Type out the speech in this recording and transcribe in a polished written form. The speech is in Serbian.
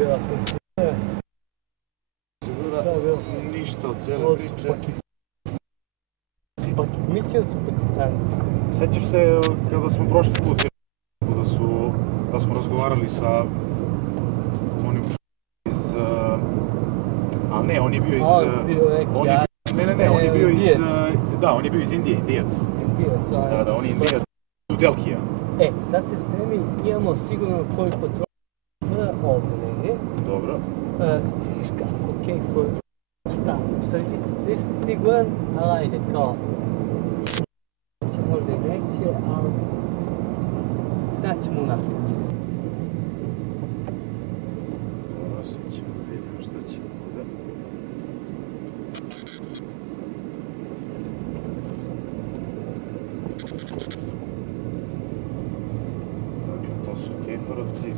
vjerojatno. Ništa od cijele priče. Mislio su Pakistanci. Sjećaš se kada smo prošli put da smo razgovarali sa onim iz... A ne, on je bio iz... On je bio iz... Da, on je bio iz Indije, Indijac. Da, on je Indijac u Delhija. Sad se spremi, imamo sigurno koju potrošnju ovdje negdje. Dobro. Vidiš kako, okej, koju stavu. Stvari, ti si siguran, ali ajde, kao... Možda i neće, ali... Daćemo unaprijed. Sad ćemo da vidimo šta će bude. Dakle, to su kefarovci.